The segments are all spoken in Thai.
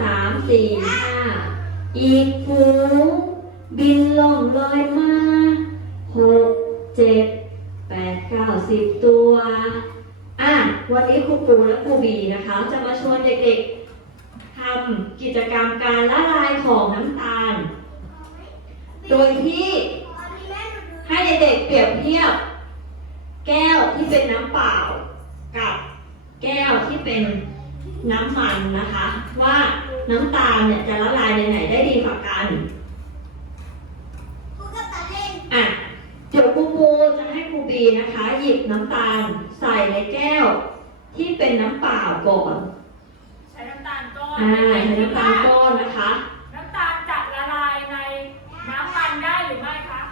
สามสี่ห้าอีกฝูงบินล่องลอยมาหกเจ็ดแปดเก้าสิบตัวอะวันนี้ครูปูและครูบีนะคะ จะมาชวนเด็กๆทำกิจกรรมการละลายของน้ำตาล โดยที่ให้เด็กๆเปรียบเทียบ แก้วที่เป็นน้ำเปล่ากับแก้วที่เป็น น้ำมันนะคะ ว่าน้ำตาลเนี่ยจะละลายในไหนได้ดีกว่ากันอะเดี๋ยวครูปูจะให้ครูบีนะคะ หยิบน้ำตาลใส่ในแก้ว ที่เป็นน้ำเปล่าก่อนใช้น้ำตาลก้อนอ่าใช้น้ำตาลก้อนนะคะ น้ำตาลจะละลายในน้ำมันได้หรือไม่คะ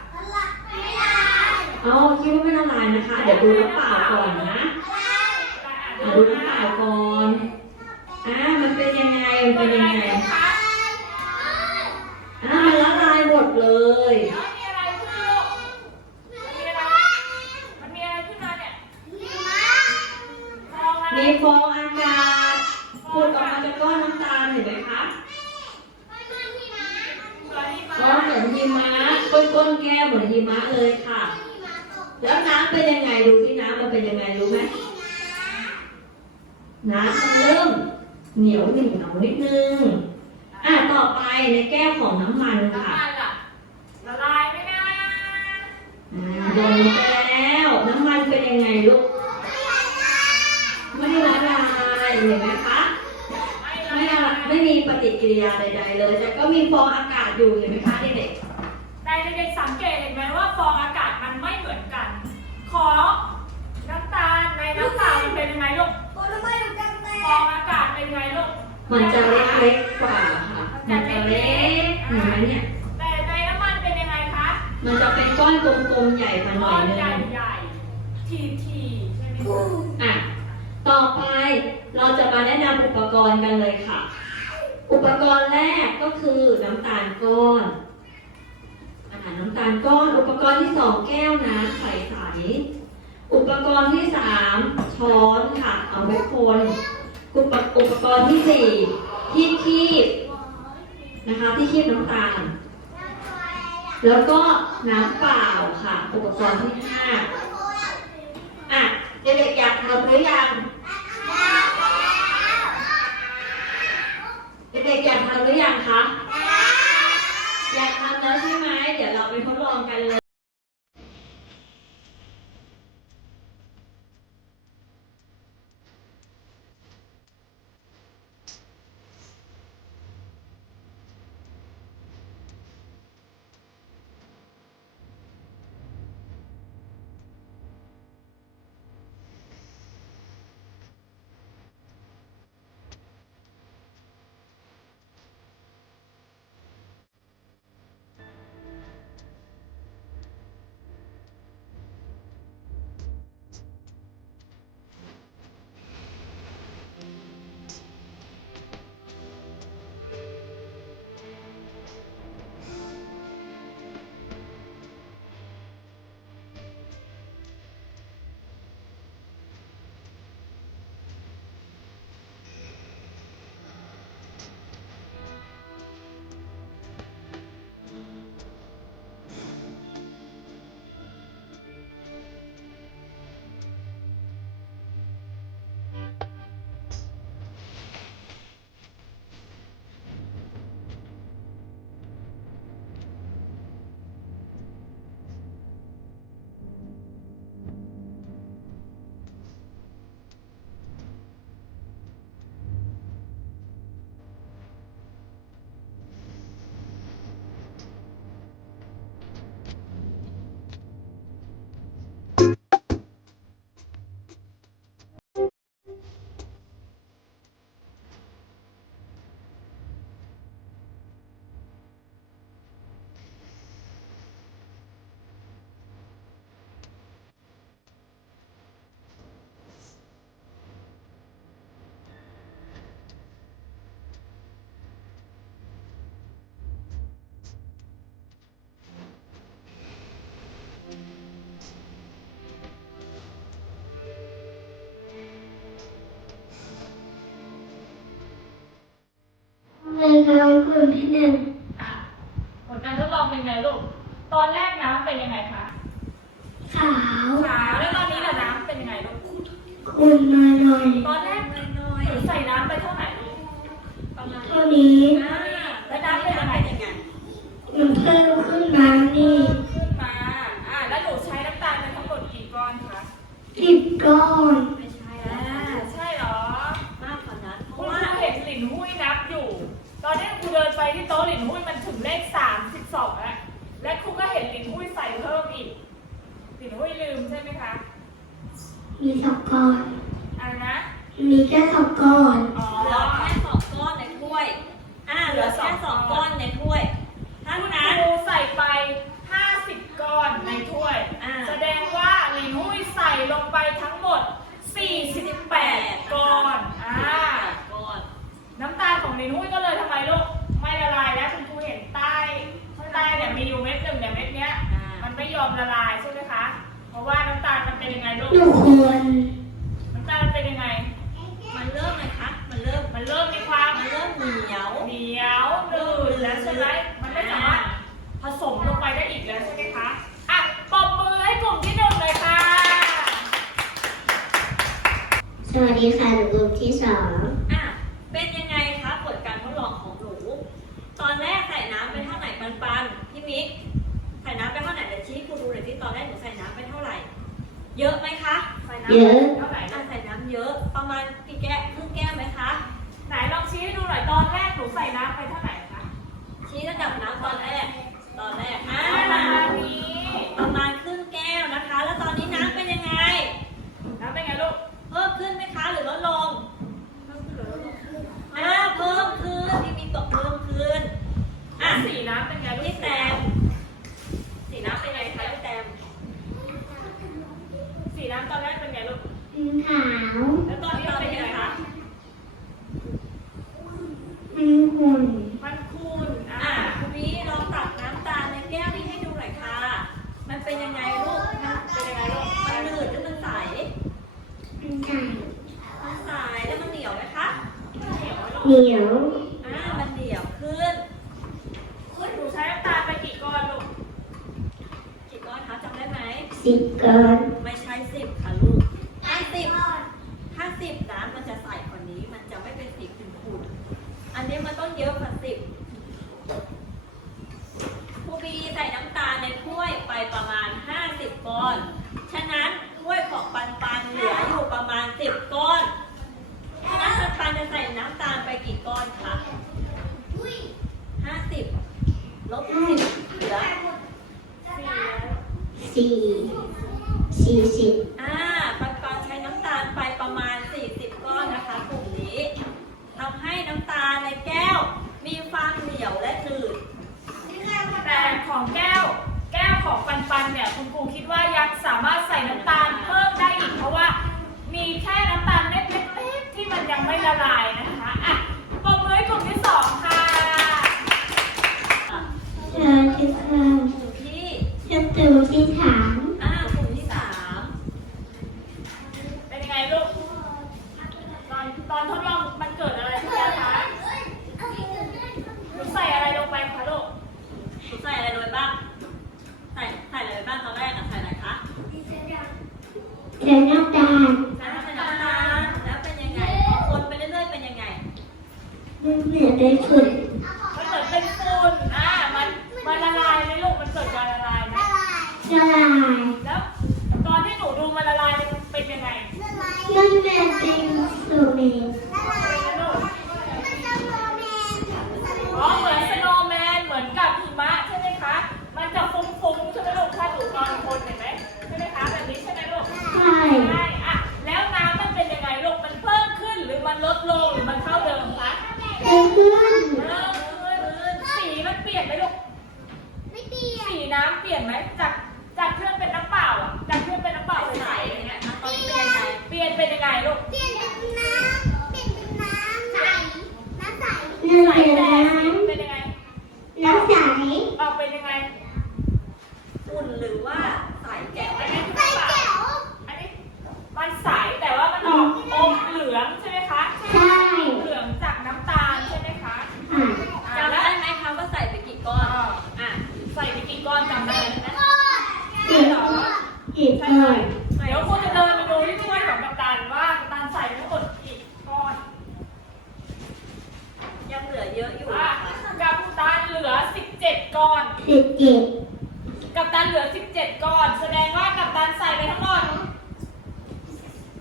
เอาคิดว่าไม่ละลายนะคะ เดี๋ยวดูน้ำเปล่าก่อนนะอะดูน้ำเปล่าก่อน อ่า มันเป็นยังไง มันเป็นยังไง คะ อ่า มันละลายหมดเลย แล้วมีอะไรขึ้นลูกมันมีอะไรมันมีอะไรขึ้นมาเนี่ยฟองอะไร มีฟองอากาศผุดออกมาจากก้อนน้ำตาลเห็นไหมคะ เกิดที่มา ก้อนเหมือนหิมะก้นก้นแก้วเหมือนหิมะเลยค่ะ แล้วน้ำเป็นยังไงดูที่น้ำมันเป็นยังไงรู้ไหมน้ำมันเริ่มเหนียวเหนียวนิดนึง อะต่อไปในแก้วของน้ำมันน้ำค่ะมันล่ะ ละลายไหมนะอ่าโดนไปแล้ว น้ำมันเป็นยังไงลูก ไม่ละลายเห็นไหมคะไม่ไม่ละละลายไม่มีปฏิกิริยาใด ๆ เลย แต่ก็มีฟองอากาศอยู่เห็นไหมคะเด็ก แต่เด็กๆสังเกตเห็นไหมว่าฟองอากาศมันไม่เหมือนกัน ขอน้ำตาลในน้ำเปล่ามันเป็นยังไงลูกฟองอากาศเป็นยังไงลูกๆมันจะเล็กๆกว่าค่ะ มันจะเล็กเห็นไหมเนี่ย แต่ในน้ำมันเป็นยังไงคะมันจะเป็นก้อนกลมๆใหญ่มาหน่ก้ออยนนึใหญ่งใหญ่ทีทีๆใช่ไหมคะอะ ต่อไปเราจะมาแนะนำอุปกรณ์กันเลยค่ะ อุปกรณ์แรกก็คือน้ำตาลก้อนอา หารน้ำตาลก้อน อุปกรณ์ที่สองแก้วน้ำใสๆอุปกรณ์ที่สามช้อนค่ะ เอาไว้คนอุปอุปกรณ์ที่สี่ที่คีบนะคะ ที่คีบน้ำตาล แล้วก็น้ำเปล่าค่ะ อุปกรณ์ที่ห้าอะเด็กๆอยากทำหรือยังเด็กๆอยากทำหรือยังคะ อยากทำแล้วใช่ไหม เดี๋ยวเราไปทดลองกันเลย ในการกลุ่มที่หนึ่งอะผลการทดลองเป็นไงลูก ตอนแรกน้ำเป็นยังไงคะขาวขาวแล้วตอนนี้ล่ะน้ำเป็นยังไงลูกคุณน้อยหน่อยตอนแรกน้อยๆหนูใส่น้ำไปเท่าไหร่ลูกประมาณเท่านี้ อ่าแล้วน้ำเป็นยังไงมันเพิ่มขึ้นมานี่ขึ้นมา อ่า แล้วหนูใช้น้ำตาลไปทั้งหมดกี่ก้อนคะ สิบก้อน ไม่ใช่อ่าใช่เหรอ มากกว่านั้น เพ คุ ราะ ณ ว่า ครูเห็นหลินหุ้ยนับอยู่ ตอนนี้ครูเดินไปที่โต๊ะหลินหุ้ยมันถึงเลขสามสิบสองแล้ว และครูก็เห็นหลินหุ้ยใส่เพิ่มอีก หลินหุ้ยลืมใช่ไหมคะ มีสองก้อน อะไรนะ มีแค่สองก้อน อ๋อเหลือแค่สองก้อนในถ้วย อ่าเหลือแค่สองก้อนในถ้วยถ้าคุณนั้น ครูใส่ไป 50 ก้อนในถ้วย อ่า แสดงว่าหลินหุ้ยใส่ลงไปทั้งหมด 48 ก้อนอ่าก้อนน้ำตาลของลินหุ้ยก็เลยทำไมลูกไม่ละลายแล้วคุณครูเห็นใต้ข้างใต้เนี่ยมีอยู่เม็ดหนึ่งเนี่ยเม็ดเนี้ย อ่ามันไม่ยอมละลายใช่ไหมคะ เพราะว่าน้ำตาลมันเป็นยังไงลูก หนูควรน้ำตาลมันเป็นยังไง มันเริ่มไงคะ มันเริ่ม มันเริ่มมีความ มันเริ่มเหนียว เหนียวหนืดแล้วใช่ไหมมันไม่สามารถผสมลงไปได้อีกแล้วใช่ไหมคะอะปรบมือให้กลุ่มที่หนึ่งเลยค่ะ สวัส ดีค่ะหนูกลุ่มที่สองอะเป็นยังไงคะผลการทดลองของหนู ตอนแรกใส่น้ำไปเท่าไหร่ปันปันๆพี่มิกใส่น้ำไปเท่าไหร่เดี๋ยวชี้ให้ครูดูหน่อยที่ตอนแรกหนูใส่น้ำไปเท่าไหร่ เยอะไหมคะใส่น้ำเท่าไหร่อะ นะ ใส่น้ำเยอะ ประมาณกี่แก้วครึ่งแก้วไหมคะ ไหนลองชี้ให้ดูหน่อยตอนแรกหนูใส่น้ำไปเท่าไหร่คะ ชี้ระดับน้ำตอนแรก ตอนแรก อ่า ประมาณนี้ ประมาณครึ่งแก้วนะคะ แล้วตอนนี้น้ำเป็นยังไง น้ำเป็นไงลูก เพิ่มขึ้นไหมคะหรือลดลงอ่าเพิ่มขึ้นที่มีตกเพิ่มขึ้น อะ อะ สีน้ำเป็นไงลูก พี่แตมสีน้ำเป็นไงคะพี่แตม สีน้ำตอนแรกเป็นไงลูก ขาว แล้วตอนนี้เป็นยังไงคะ มันขุ่น มันคูณอะ อะคุณพี่ลองตักน้ำตาลในแก้วนี้ให้ดูหน่อยค่ะ มันเป็นยังไงลูกมัน เป็นยังไงลูก มันหนืดหรือมันใส มันใส มันใสแล้วมันเหนียวไหมคะ เหนียวไหมลูก เหนียว อ่ามันเหนียวขึ้น หนูใช้น้ำตาลไปกี่ก้อนลูก กี่ก้อนคะจำได้ไหม สิบก้อน ไม่ใช่สิบค่ะลูกถ้าสิบถ้าสิบน้ำมันจะใสกว่านี้ มันจะไม่เป็นสีขุ่นๆอันนี้มันต้องเยอะกว่าสิบครูบีใส่น้ำตาลในถ้วยไปประมาณ 50 ก้อน ฉะนั้นถ้วยของปันปันเหลืออยู่ประมาณ 10 ก้อน ฉะนั้นปันปันจะใส่น้ำตาลไปกี่ก้อนคะ50ลบ10เหลือ สี่สี่สิบอ่าปันปันใช้น้ำตาลไปประมาณ 40 ก้อนนะคะกลุ่มนี้ทำให้น้ำตาลในแก้วมีความเหนียวและหนืดแต่ของแก้ว แก้วของปันปันเนี่ยคุณครูคิดว่ายังสามารถใส่น้ำตาลเพิ่มได้อีกเพราะว่า มีแค่น้ำตาลเล็กๆที่มันยังไม่ละลายนะคะอะปรบมือให้กลุ่มที่สองค่ะ อะ เธอที่สาม กลุ่มที่ ฉันตูที่สาม อ่ากลุ่มที่สาม เป็นยังไงลูก ตอนตอนทดลองมันเกิดอะไรขึ้นคะหนูใส่อะไรลงไปคะลูก คุณใส่อะไรลงไปบ้าง ใส่ใส่อะไรไปบ้างตอนแรกอะใส่อะไรคะ เดี๋ยวน้ำตาลใส่น้ำตาลแล้วเป็นยังไงพอคนไปเรื่อยๆเป็นยังไง มันเหมือนได้ฝุ่น มันเหมือนเป็นฝุ่นอะมันมันละลายไหมลูก มันเกิดการละลายไหม ละลาย แล้วตอนที่หนูดูมันละลายมันเป็นยังไง มันแบบเป็นสูเมน อ๋อเหมือนสโนว์แมนเหมือนกับหิมะใช่ไหมคะ มันจะฟุ้งๆใช่ไหมลูกถ้าหนูตอนคนเห็นไหมใช่ไหมคะแบบนี้ใช่ไหมลูก ใช่ ใช่อะแล้วน้ำมันเป็นยังไงลูก มันเพิ่มขึ้นหรือมันลดลงหรือมันเท่าเดิมคะ เป็นเพื่อน เพิ่มขึ้นสีมันเปลี่ยนไหมลูก สีน้ำเปลี่ยนไหมจากจากเครื่องเป็นน้ำเปล่าอะจากเครื่องเป็นน้ำเปล่าใสๆอย่างเงี้ย ตอนนี้เป็นยังไง เปลี่ยนเป็นยังไงลูก น้ำ ใส เป็น แต่ น้ สีเป็นยังไงำน้ำใส ออกเป็นยังไง อุ่นหรือว่าใสแก่ อันนี้คือน้ำเปล่าอันนี้มันใสแต่ว่ามันออกอมเหลืองใช่ไหมคะ ใช่ เหลืองจากน้ำตาลใช่ไหมคะ ค่ะ อ ก้อน สิบเจ็ด กับตันเหลือ 17 ก้อน แสดงว่ากับตันใส่ไปทั้งหมด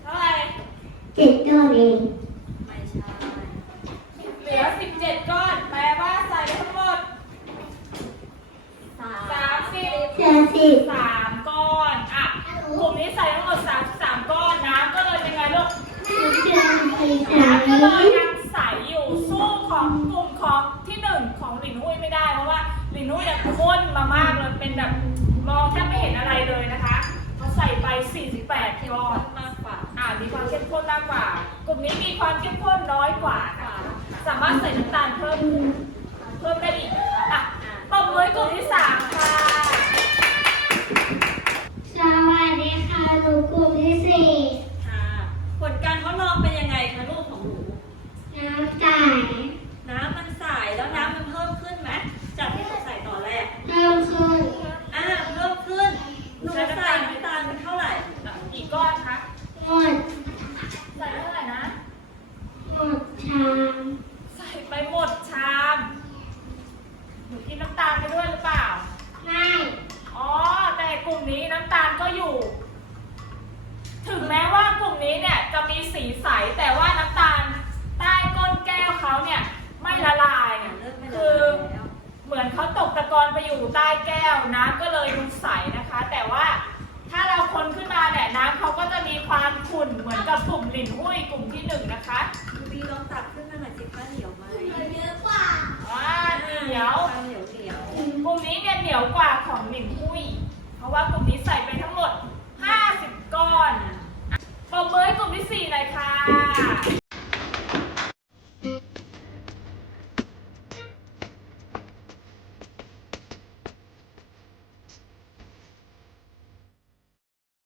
เท่าไหร่ เจ็ดตัวเองไม่ใช่เหลือ 17 ก้อน แปลว่าใส่ไปทั้งหมด สาม30 สามสิบสามก้อน อะกลุ่มนี้ใส่ทั้งหมดสามสามก้อน น้ำก็เลยเป็นไงลูก สามสิบสาน้ำก็เลยม ยังใสอยู่ สู้ของกลุ่มของที่หนึ่งของหลินหุ้ยไม่ได้ เพราะว่าหลินหุ้ยเนี่ยข้นมามากเลย เป็นแบบมองแทบไม่เห็นอะไรเลยนะคะเขาใส่ไป 48ก้อนมากกว่า อ่ามีความเข้มข้นมากกว่า กลุ่มนี้มีความเข้มข้นน้อยกว่านะคะสามารถใส่น้ำตาลเพิ่มเพิ่มได้อีกนะคะอะตบมือให้กลุ่มที่สามค่ะ สวัสดีค่ะหนูกลุ่มที่สี่ค่ะ ผลการทดลองเป็นยังไงคะลูกของหนู น้ำใส น้ำมันใสแล้วน้ำมันเพิ่มขึ้นไหมจากที่เราใส่ตอนแรก เพิ่มขึ้น อ่าเพิ่มขึ้นหนูใส่น้ำตาลเป็นเท่าไหร่ กี่ก้อนคะ หมด ใส่เท่าไหร่นะ หมดชาม ใส่ไปหมดชาม หนูกินน้ำตาลไปด้วยหรือเปล่า ไม่ อ๋อ แต่กลุ่มนี้น้ำตาลก็อยู่ ถึงแม้ว่ากลุ่มนี้เนี่ยจะมีสีใส แต่ว่าน้ำตาลใต้ก้นแก้วเขาเนี่ยไม่ละลายเริ่มไม่ละคือลายแล้วเหมือนเขาตกตะกอนไปอยู่ใต้แก้วน้ำก็เลยดูใสนะคะ แต่ว่าถ้าเราคนขึ้นมาเนี่ยน้ำเขาก็จะมีความขุ่นเหมือนกับกลุ่มหลินหุ้ยกลุ่มที่หนึ่งนะคะ